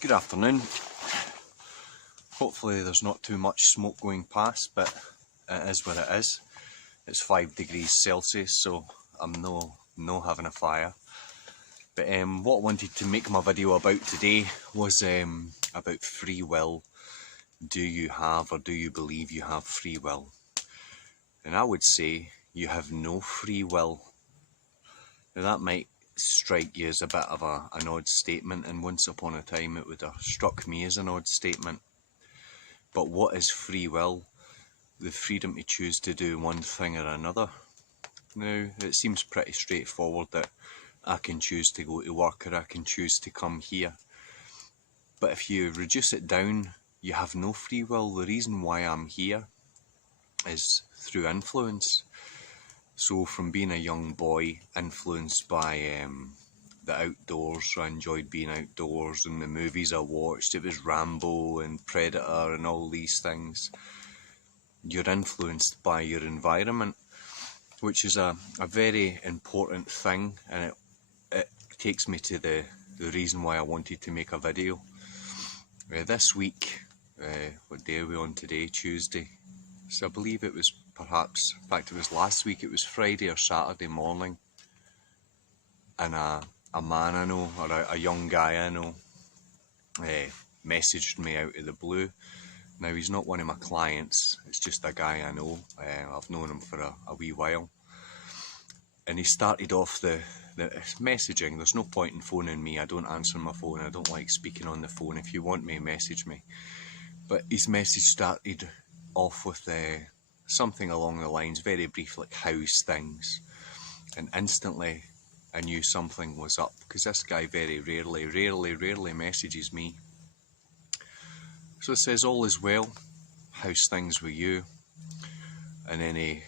Good afternoon. Hopefully there's not too much smoke going past, but it is what it is. It's 5 degrees Celsius, so I'm no having a fire. But what I wanted to make my video about today was about free will. Do you have, or do you believe you have free will? And I would say you have no free will. Now that might strike you as a bit of an odd statement, and once upon a time it would have struck me as an odd statement. But what is free will? The freedom to choose to do one thing or another. Now, it seems pretty straightforward that I can choose to go to work or I can choose to come here. But if you reduce it down, you have no free will. The reason why I'm here is through influence. So from being a young boy, influenced by the outdoors, I enjoyed being outdoors, and the movies I watched, it was Rambo and Predator and all these things. You're influenced by your environment, which is a very important thing, and it takes me to the reason why I wanted to make a video. This week, what day are we on today? Tuesday. So I believe it was perhaps, in fact it was last week, it was Friday or Saturday morning, and a man I know, or a young guy I know, messaged me out of the blue. Now he's not one of my clients, it's just a guy I know. I've known him for a wee while. And he started off the messaging. There's no point in phoning me, I don't answer my phone, I don't like speaking on the phone. If you want me, message me. But his message started off with something along the lines, very brief, like how's things? And instantly I knew something was up, because this guy very rarely messages me. So it says, all is well, how's things with you? And then he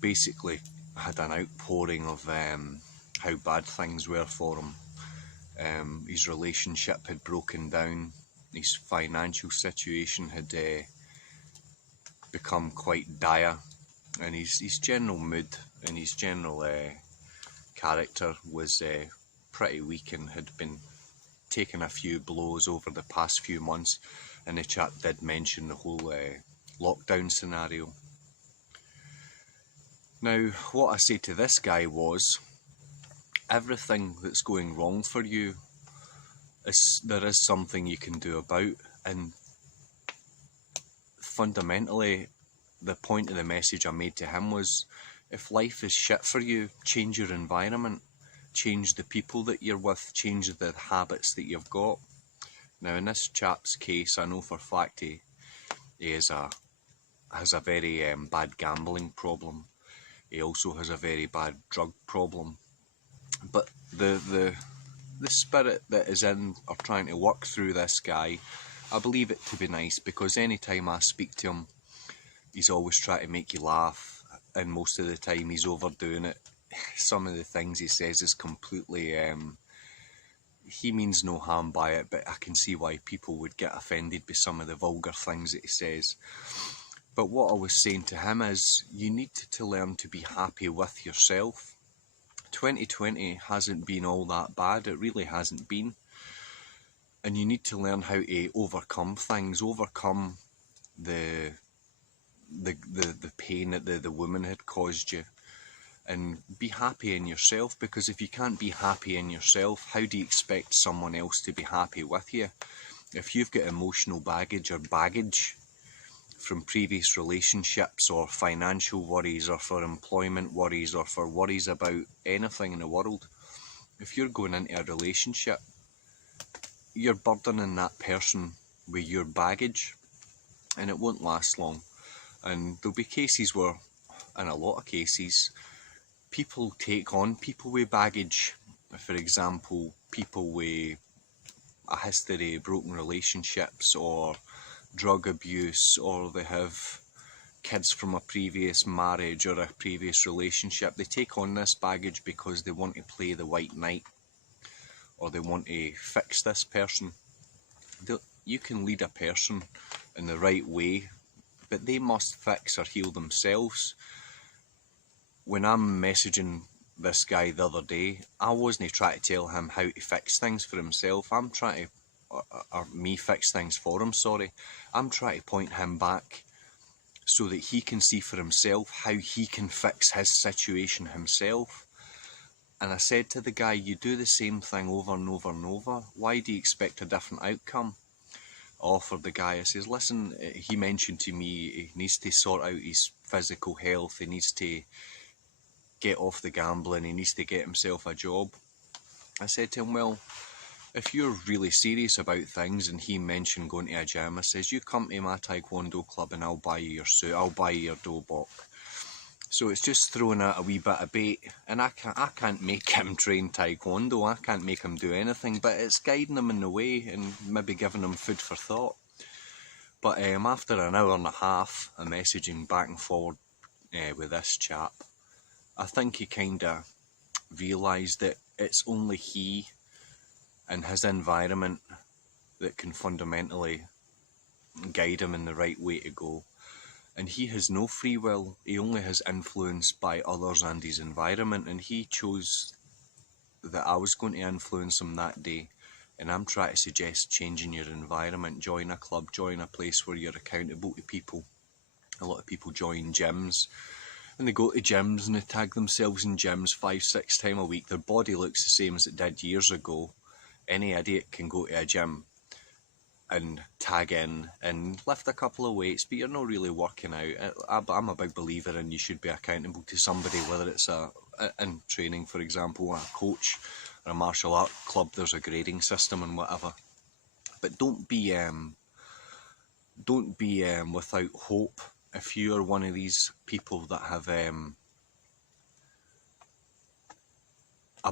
basically had an outpouring of how bad things were for him. His relationship had broken down, his financial situation had become quite dire, and his general mood and his general character was pretty weak, and had been taking a few blows over the past few months. And the chap did mention the whole lockdown scenario. Now, what I said to this guy was, everything that's going wrong for you, there is something you can do about. And fundamentally, the point of the message I made to him was, if life is shit for you, change your environment, change the people that you're with, change the habits that you've got. Now in this chap's case, I know for a fact he has a very bad gambling problem. He also has a very bad drug problem. But the spirit that is in, or trying to work through this guy, I believe it to be nice, because anytime I speak to him, he's always trying to make you laugh, and most of the time he's overdoing it. Some of the things he says is completely, he means no harm by it, but I can see why people would get offended by some of the vulgar things that he says. But what I was saying to him is, you need to learn to be happy with yourself. 2020 hasn't been all that bad, it really hasn't been. And you need to learn how to overcome things, overcome the pain that the woman had caused you, and be happy in yourself. Because if you can't be happy in yourself, how do you expect someone else to be happy with you? If you've got emotional baggage or baggage from previous relationships, or financial worries, or for employment worries, or for worries about anything in the world, if you're going into a relationship, you're burdening that person with your baggage, and it won't last long. And there'll be cases where, in a lot of cases, people take on people with baggage. For example, people with a history of broken relationships, or drug abuse, or they have kids from a previous marriage or a previous relationship. They take on this baggage because they want to play the white knight, or they want to fix this person. You can lead a person in the right way, but they must fix or heal themselves. When I'm messaging this guy the other day, I wasn't trying to tell him how to fix things for himself. I'm trying to or me fix things for him, sorry. I'm trying to point him back so that he can see for himself how he can fix his situation himself. And I said to the guy, you do the same thing over and over and over. Why do you expect a different outcome? I offered the guy, I says, listen, he mentioned to me he needs to sort out his physical health, he needs to get off the gambling, he needs to get himself a job. I said to him, well, if you're really serious about things, and he mentioned going to a gym, I says, you come to my Taekwondo club and I'll buy you your suit, I'll buy you your dobok. So it's just throwing out a wee bit of bait, and I can't make him train Taekwondo, I can't make him do anything, but it's guiding him in the way and maybe giving him food for thought. But after an hour and a half of messaging back and forward with this chap, I think he kind of realised that it's only he and his environment that can fundamentally guide him in the right way to go. And he has no free will, he only has influence by others and his environment, and he chose that I was going to influence him that day. And I'm trying to suggest changing your environment, join a club, join a place where you're accountable to people. A lot of people join gyms, and they go to gyms and they tag themselves in gyms 5-6 times a week. Their body looks the same as it did years ago. Any idiot can go to a gym and tag in and lift a couple of weights, but you're not really working out. I'm a big believer in you should be accountable to somebody, whether it's in training, for example, a coach or a martial art club. There's a grading system and whatever, but don't be without hope. If you're one of these people that have a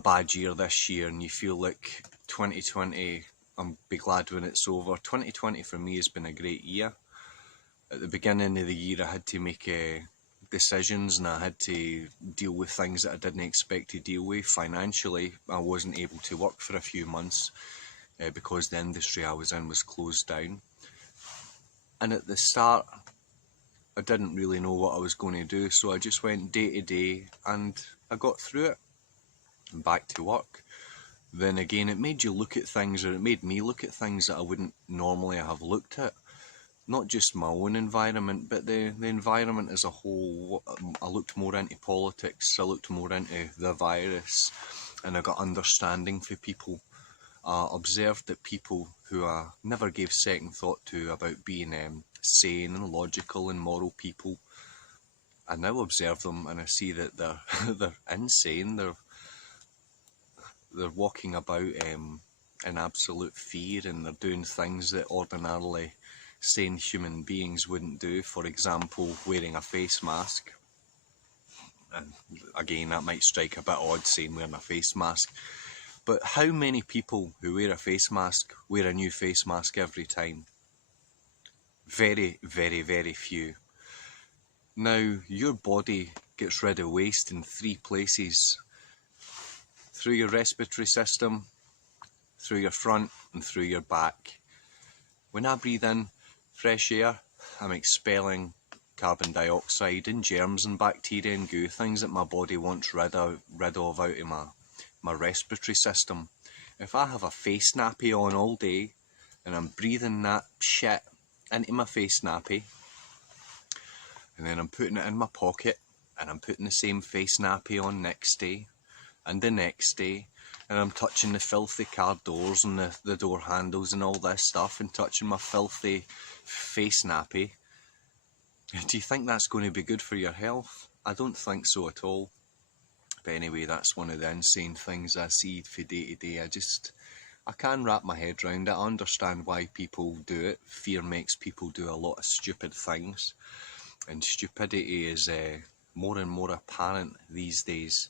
bad year this year and you feel like 2020, I'll be glad when it's over. 2020 for me has been a great year. At the beginning of the year I had to make decisions, and I had to deal with things that I didn't expect to deal with. Financially, I wasn't able to work for a few months because the industry I was in was closed down. And at the start, I didn't really know what I was going to do, so I just went day to day and I got through it and back to work. Then again, it made you look at things, or it made me look at things that I wouldn't normally have looked at. Not just my own environment, but the environment as a whole. I looked more into politics, I looked more into the virus, and I got understanding for people. I observed that people who I never gave second thought to about being sane and logical and moral people, I now observe them and I see that they're insane. They're walking about in absolute fear, and they're doing things that ordinarily sane human beings wouldn't do. For example, wearing a face mask. And again, that might strike a bit odd, saying wearing a face mask. But how many people who wear a face mask wear a new face mask every time? Very, very, very few. Now, your body gets rid of waste in 3 places. Through your respiratory system, through your front, and through your back. When I breathe in fresh air, I'm expelling carbon dioxide and germs and bacteria and goo, things that my body wants rid of out of my respiratory system. If I have a face nappy on all day and I'm breathing that shit into my face nappy, and then I'm putting it in my pocket and I'm putting the same face nappy on next day and the next day, and I'm touching the filthy car doors and the door handles and all this stuff, and touching my filthy face nappy, do you think that's going to be good for your health? I don't think so at all. But anyway, that's one of the insane things I see for day to day. I can't wrap my head around it. I understand why people do it. Fear makes people do a lot of stupid things, and stupidity is more and more apparent these days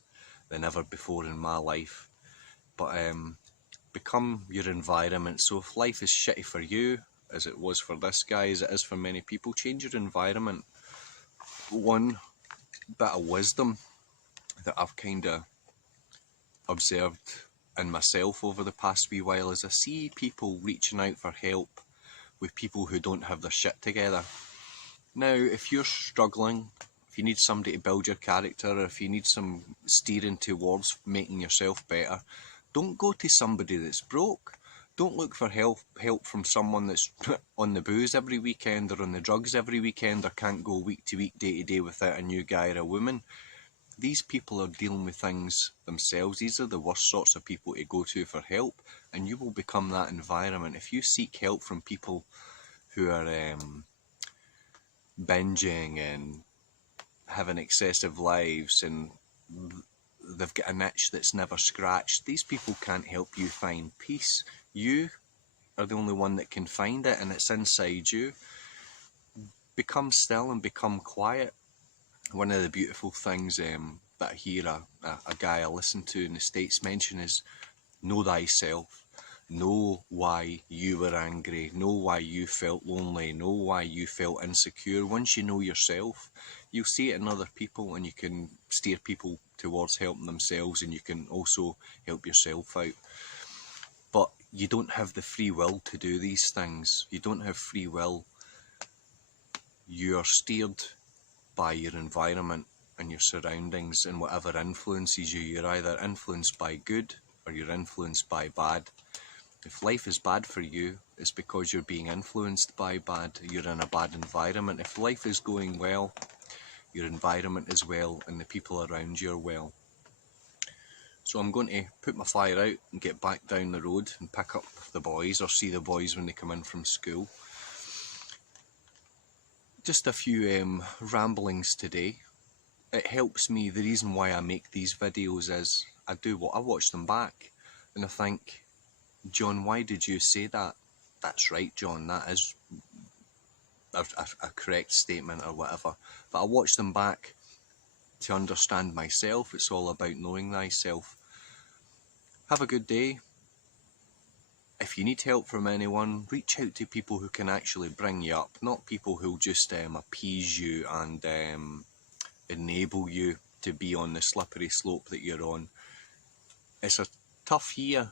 than ever before in my life. But become your environment. So if life is shitty for you, as it was for this guy, as it is for many people, change your environment. One bit of wisdom that I've kind of observed in myself over the past wee while is I see people reaching out for help with people who don't have their shit together. Now, if you're struggling, if you need somebody to build your character, or if you need some steering towards making yourself better, don't go to somebody that's broke. Don't look for help from someone that's on the booze every weekend or on the drugs every weekend or can't go week to week, day to day without a new guy or a woman. These people are dealing with things themselves. These are the worst sorts of people to go to for help, and you will become that environment. If you seek help from people who are binging and having excessive lives and they've got a niche that's never scratched, these people can't help you find peace. You are the only one that can find it, and it's inside you. Become still and become quiet. One of the beautiful things that I hear a guy I listen to in the States mention is know thyself. Know why you were angry. Know why you felt lonely. Know why you felt insecure. Once you know yourself, you'll see it in other people, and you can steer people towards helping themselves, and you can also help yourself out. But you don't have the free will to do these things. You don't have free will. You are steered by your environment and your surroundings and whatever influences you. You're either influenced by good or you're influenced by bad. If life is bad for you, it's because you're being influenced by bad. You're in a bad environment. If life is going well, your environment is well and the people around you are well. So I'm going to put my flyer out and get back down the road and pick up the boys or see the boys when they come in from school. Just a few ramblings today. It helps me. The reason why I make these videos is I watch them back and I think, John, why did you say that? That's right, John, that is a correct statement or whatever. But I watch them back to understand myself. It's all about knowing thyself. Have a good day. If you need help from anyone, reach out to people who can actually bring you up, not people who'll just appease you and enable you to be on the slippery slope that you're on. It's a tough year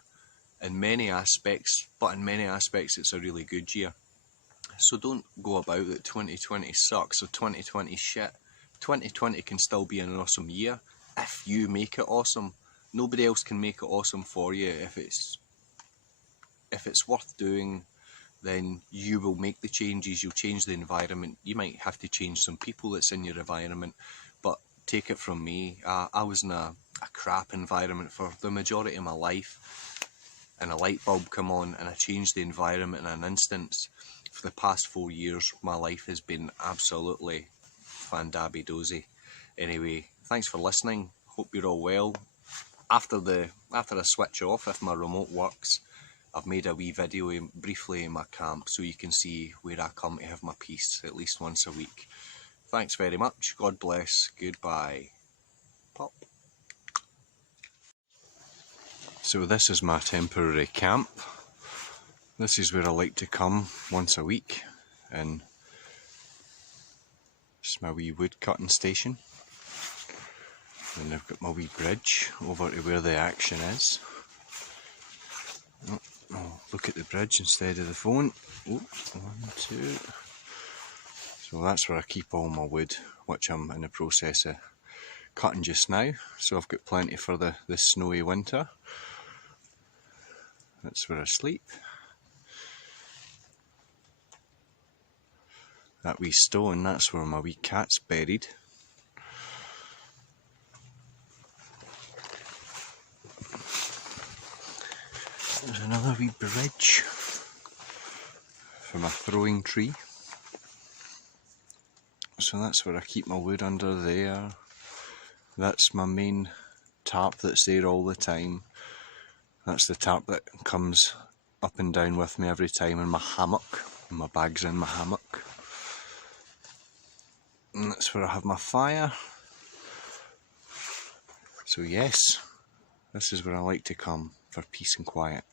in many aspects, but in many aspects it's a really good year. So don't go about that 2020 sucks or 2020 shit. 2020 can still be an awesome year if you make it awesome. Nobody else can make it awesome for you. If it's worth doing, then you will make the changes. You'll change the environment. You might have to change some people that's in your environment, but take it from me, I was in a crap environment for the majority of my life, and a light bulb come on and I changed the environment in an instant. For the past 4 years, my life has been absolutely fandabby-dozy. Anyway, thanks for listening. Hope you're all well. After I switch off, if my remote works, I've made a wee video briefly in my camp so you can see where I come to have my peace at least once a week. Thanks very much. God bless. Goodbye. Pop. So this is my temporary camp. This is where I like to come once a week, and it's my wee wood cutting station. And I've got my wee bridge over to where the action is. I'll look at the bridge instead of the phone. Oh, 1, 2. So that's where I keep all my wood, which I'm in the process of cutting just now. So I've got plenty for the snowy winter. That's where I sleep. That wee stone, that's where my wee cat's buried. There's another wee bridge for my throwing tree. So that's where I keep my wood under there. That's my main tarp that's there all the time. That's the tarp that comes up and down with me every time in my hammock. And my bag's in my hammock. And that's where I have my fire. So yes, this is where I like to come for peace and quiet.